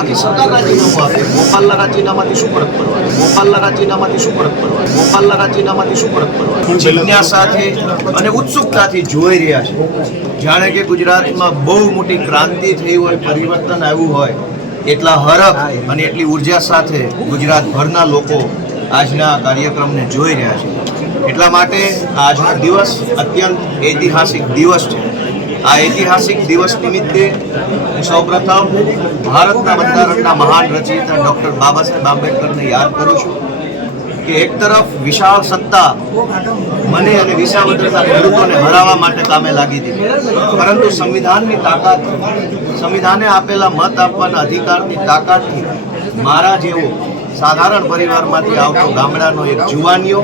અને સરકાર રાજીનામું આપે ગોપાલના રાજીનામાથી શું ફરક પડવાનો ગોપાલના રાજીનામાથી શું અને ઉત્સુકતાથી જોઈ રહ્યા છે જાણે કે ગુજરાતમાં બહુ મોટી ક્રાંતિ થઈ હોય પરિવર્તન આવ્યું હોય એટલા હરખ અને એટલી ઉર્જા સાથે ગુજરાતભરના લોકો આજના કાર્યક્રમને જોઈ રહ્યા છે એટલા માટે આજનો દિવસ અત્યંત ઐતિહાસિક દિવસ છે આ ઐતિહાસિક દિવસ નિમિત્તે સૌપ્રથમ ભારતના બંધારણના મહાન રચયિતા ડૉક્ટર બાબા આંબેડકરને યાદ કરું છું કે એક તરફ વિશાળ સત્તા મને અને વિસાવદરના ખેડૂતોને હરાવવા માટે કામે લાગી દીધી પરંતુ સંવિધાનની તાકાત સંવિધાને આપેલા મત આપવાના અધિકારની તાકાતથી મારા જેવો સાધારણ પરિવારમાંથી આવતો ગામડાનો એક જુવાનીઓ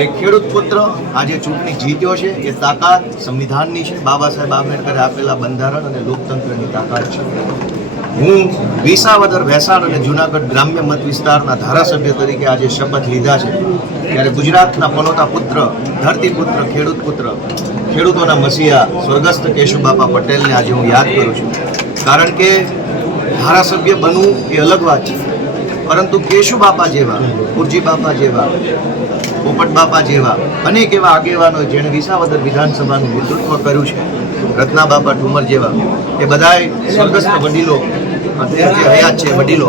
એ ખેડૂત પુત્ર આજે ચૂંટણી જીત્યો છે એ તાકાત સંવિધાનની છે બાબા સાહેબ આંબેડકરે આપેલા બંધારણ અને લોકતંત્રની તાકાત છે હું વિસાવદર વેસાણ અને જુનાગઢ ગ્રામ્ય મત વિસ્તારના ધારાસભ્ય તરીકે આજે શપથ લીધા છે ત્યારે ગુજરાતના પનોતા પુત્ર ધરતી પુત્ર ખેડૂત પુત્ર ખેડૂતોના મસીહા સ્વર્ગસ્થ કેશુબાપા પટેલને આજે હું યાદ કરું છું કારણ કે ધારાસભ્ય બનવું એ અલગ વાત છે પરંતુ કેશુ બાપા જેવા કુરજી બાપા જેવા પોપટ બાપા જેવા અનેક એવા આગેવાનો જેણે વિસાવદર વિધાનસભાનું નેતૃત્વ કર્યું છે રત્ના બાપા ઠુમર જેવા એ બધાએ સ્વર્ગસ્થ વડીલો અત્યારે હયાત છે વડીલો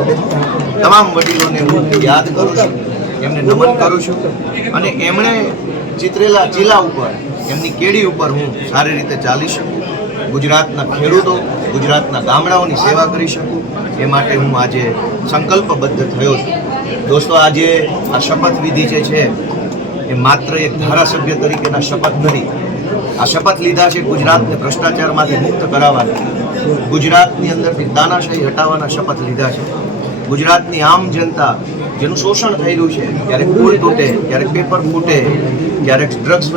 તમામ વડીલોને હું યાદ કરું છું એમને નમન કરું છું અને એમણે ચિતરેલા જિલ્લા ઉપર એમની કેડી ઉપર હું સારી રીતે ચાલી શકું ગુજરાતના ખેડૂતો ગુજરાતના ગામડાઓની સેવા કરી શકું એ માટે હું આજે સંકલ્પબદ્ધ થયો છું દોસ્તો આજે આ શપથવિધિ જે છે એ માત્ર એક ધારાસભ્ય તરીકેના શપથ નથી આ શપથ લીધા છે ગુજરાતને ભ્રષ્ટાચારમાંથી મુક્ત કરાવવાની ગુજરાતની અંદરથી દાનાશાહી હટાવવાના શપથ લીધા છે ગુજરાતની આમ જનતા જેનું શોષણ થઈ રહ્યું છે ક્યારેક પૂર તૂટે ક્યારેક પેપર ફૂટે ક્યારેક ડ્રગ્સ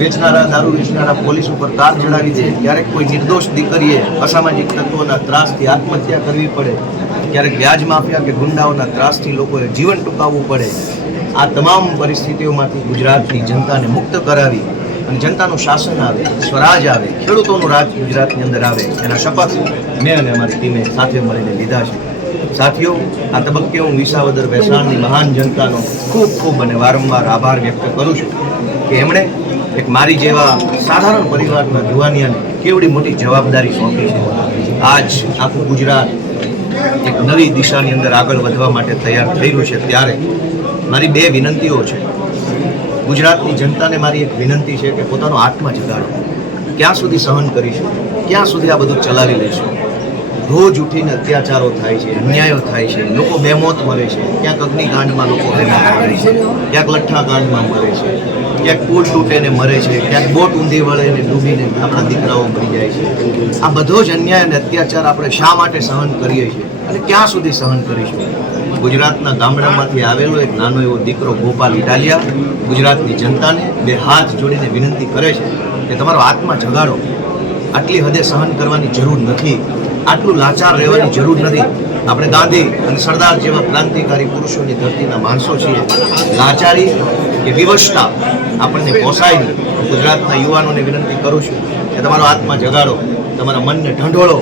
વેચનારા દારૂ વેચનારા પોલીસ ઉપર તાર ચડાવી દે ક્યારેક કોઈ નિર્દોષ દીકરીએ અસામાજિક તત્વોના ત્રાસથી આત્મહત્યા કરવી પડે ક્યારેક વ્યાજ માફિયા કે ગુંડાઓના ત્રાસથી લોકોએ જીવન ટૂંકાવવું પડે આ તમામ પરિસ્થિતિઓમાંથી ગુજરાતની જનતાને મુક્ત કરાવી અને જનતાનું શાસન આવે સ્વરાજ આવે ખેડૂતોનું રાજ ગુજરાતની અંદર આવે એના શપથ મેં અને અમારી ટીમે સાથે મળીને લીધા છે સાથીઓ આ તબક્કે હું વિસાવદર વહેસાણની મહાન જનતાનો ખૂબ ખૂબ અને વારંવાર આભાર વ્યક્ત કરું છું કે એમણે એક મારી જેવા સાધારણ પરિવારના જુવાનિયાને કેવડી મોટી જવાબદારી સોંપી છે આજ આખું ગુજરાત એક નવી દિશાની અંદર આગળ વધવા માટે તૈયાર થયેલું છે ત્યારે મારી બે વિનંતીઓ છે ગુજરાતની જનતાને મારી એક વિનંતી છે કે પોતાનો આત્મા જગાડો ક્યાં સુધી સહન કરીશું ક્યાં સુધી આ બધું ચલાવી લઈશું રોજ ઉઠીને અત્યાચારો થાય છે અન્યાયો થાય છે લોકો બેમોત મરે છે ક્યાંક અગ્નિકાંડમાં લોકો બેમોત મરે છે ક્યાંક લઠ્ઠાકાંડમાં મરે છે ક્યાંક પુલ તૂટેને મરે છે ક્યાંક બોટ ઊંધી વળેને ડૂબીને આપણા દીકરાઓ મરી જાય છે આ બધો જ અન્યાય અને અત્યાચાર આપણે શા માટે સહન કરીએ છીએ અને ક્યાં સુધી સહન કરીશું ગુજરાતના ગામડામાંથી આવેલો એક નાનો એવો દીકરો ગોપાલ ઇટાલિયા ગુજરાતની જનતાને બે હાથ જોડીને વિનંતી કરે છે કે તમારો આત્મા જગાડો આટલી હદે સહન કરવાની જરૂર નથી આટલું લાચાર રહેવાની જરૂર નથી આપણે ગાંધી અને સરદાર જેવા ક્રાંતિકારી પુરુષોની ધરતીના માણસો છીએ લાચારી કે વિવશતા આપણને પોસાય ગુજરાતના યુવાનોને વિનંતી કરું છું કે તમારો આત્મા જગાડો તમારા મનને ઢંઢોળો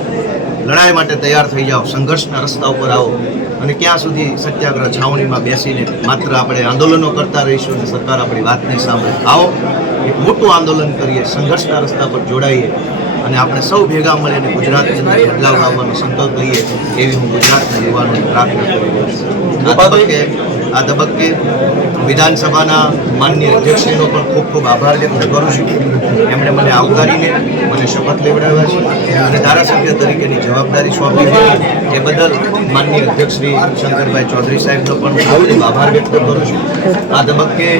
લડાઈ માટે તૈયાર થઈ જાઓ સંઘર્ષના રસ્તા ઉપર આવો અને ક્યાં સુધી સત્યાગ્રહ છાવણીમાં બેસીને માત્ર આપણે આંદોલનો કરતા રહીશું અને સરકાર આપણી વાત નહીં સાંભળે આવો એક મોટું આંદોલન કરીએ સંઘર્ષના રસ્તા પર જોડાઈએ અને આપણે સૌ ભેગા મળીને ગુજરાતની અંદર બદલાવ લાવવાનો સંકલ્પ લઈએ એવી હું ગુજરાતના યુવાનોને પ્રાર્થના કરું આ તબક્કે આ તબક્કે વિધાનસભાના માનનીય અધ્યક્ષનો પણ ખૂબ ખૂબ આભાર વ્યક્ત કરું છું એમણે મને આવકારીને મને શપથ લેવડાવ્યા છે અને ધારાસભ્ય તરીકેની જવાબદારી સોંપી છે એ બદલ માનનીય અધ્યક્ષ શ્રી શંકરભાઈ ચૌધરી સાહેબનો પણ ખૂબ આભાર વ્યક્ત કરું છું આ તબક્કે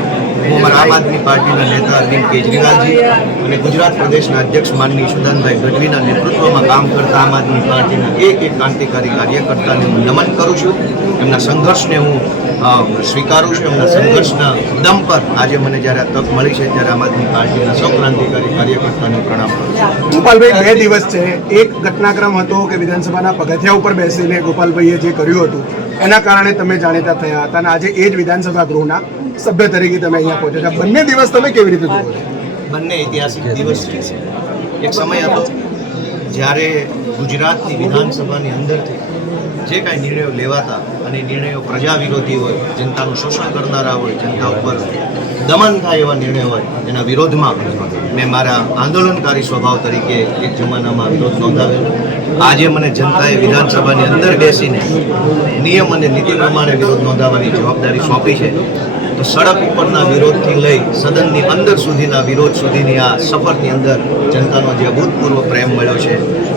હું અમારા આમ આદમી પાર્ટીના નેતા અરવિંદ કેજરીવાલજી અને ગુજરાત પ્રદેશના અધ્યક્ષ માનની ઈશુદાનભાઈ ગઢવીના નેતૃત્વમાં કામ કરતા આમ આદમી પાર્ટીના એક એક ક્રાંતિકારી કાર્યકર્તાને હું નમન કરું છું એમના સંઘર્ષને હું સ્વીકારું છું એમના સંઘર્ષના દમ પર આજે મને જ્યારે તક મળી છે ત્યારે આમ આદમી પાર્ટીના સૌ ક્રાંતિકારી કાર્યકર્તાને પ્રણામ ગોપાલભાઈ બે દિવસ છે એક ઘટનાક્રમ હતો કે વિધાનસભાના પગથિયા ઉપર બેસીને ગોપાલભાઈએ જે કર્યું હતું એના કારણે તમે જાણીતા થયા હતા અને આજે એ જ વિધાનસભા ગૃહના સભ્ય તરીકે તમે અહીંયા પહોંચો છો બંને દિવસ તમે કેવી રીતે જુઓ બંને ઐતિહાસિક દિવસ છે એક સમય હતો જ્યારે ગુજરાતની વિધાનસભાની અંદરથી જે કાંઈ નિર્ણયો લેવાતા અને નિર્ણયો પ્રજા વિરોધી હોય જનતાનું શોષણ કરનારા હોય જનતા ઉપર દમન થાય એવા નિર્ણય હોય એના વિરોધમાં મેં મારા આંદોલનકારી સ્વભાવ તરીકે એક જમાનામાં વિરોધ નોંધાવેલો આજે મને જનતાએ વિધાનસભાની અંદર બેસીને નિયમ અને નીતિ પ્રમાણે વિરોધ નોંધાવવાની જવાબદારી સોંપી છે તો સડક ઉપરના વિરોધથી લઈ સદનની અંદર સુધીના વિરોધ સુધીની આ સફરની અંદર જનતાનો જે અભૂતપૂર્વ પ્રેમ મળ્યો છે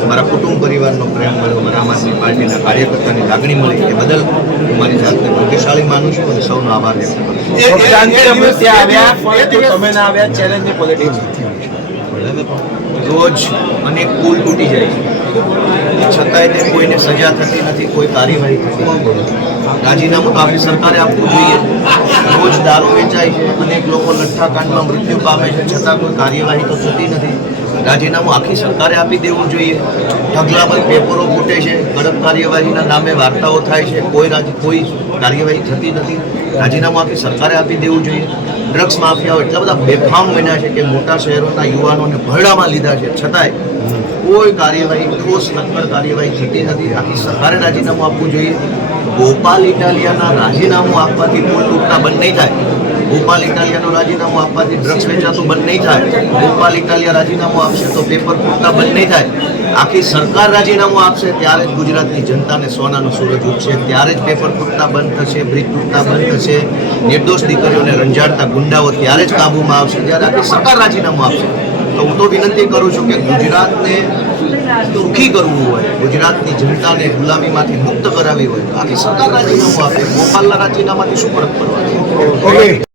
મારા કુટુંબ પરિવારનો પ્રેમ મળ્યો મારા આમ આદમી પાર્ટીના કાર્યકર્તાની લાગણી મળી એ બદલ હું મારી જાતને ભાગ્યશાળી માનું છું અને સૌનો આભાર વ્યક્ત કરું રોજ અનેક પુલ તૂટી જાય છે ગેરકાયદે કોઈને સજા થતી નથી કોઈ કાર્યવાહી થતી નથી રાજીનામું તો આપણી સરકારે આપવું જોઈએ રોજ દારૂ વેચાય છે અનેક લોકો લઠ્ઠાકાંડમાં મૃત્યુ પામે છે છતાં કોઈ કાર્યવાહી તો થતી નથી રાજીનામું આખી સરકારે આપી દેવું જોઈએ પર પેપરો ફૂટે છે કડક કાર્યવાહીના નામે વાર્તાઓ થાય છે કોઈ રાજ કોઈ કાર્યવાહી થતી નથી રાજીનામું આખી સરકારે આપી દેવું જોઈએ ડ્રગ્સ માફિયાઓ એટલા બધા બેફામ બન્યા છે કે મોટા શહેરોના યુવાનોને ભરડામાં લીધા છે છતાંય કોઈ કાર્યવાહી ઠોસ નક્કર કાર્યવાહી થતી નથી આખી સરકારે રાજીનામું આપવું જોઈએ ગોપાલ ઇટાલિયાના રાજીનામું આપવાથી ટોલ લૂંટના બંધ નહીં થાય ગોપાલ ઇટાલિયાનું રાજીનામું આપવાથી ડ્રગ્સ વેચાતું બંધ નહીં થાય ગોપાલ ઇટાલિયા રાજીનામું આપશે તો પેપર ફૂટતા બંધ નહીં થાય આખી સરકાર રાજીનામું આપશે ત્યારે જ ગુજરાતની જનતાને સોનાનું સૂરજ ઉઠશે ત્યારે જ પેપર ફૂટતા બંધ થશે બ્રિજ તૂટતા બંધ થશે નિર્દોષ દીકરીઓને રંજાડતા ગુંડાઓ ત્યારે જ કાબૂમાં આવશે જ્યારે આખી સરકાર રાજીનામું આપશે તો હું તો વિનંતી કરું છું કે ગુજરાતને સુખી કરવું હોય ગુજરાતની જનતાને ગુલામીમાંથી મુક્ત કરાવી હોય આખી સત્તા રાજીનામું આપે ગોપાલના રાજીનામાથી શું ફરક પડવા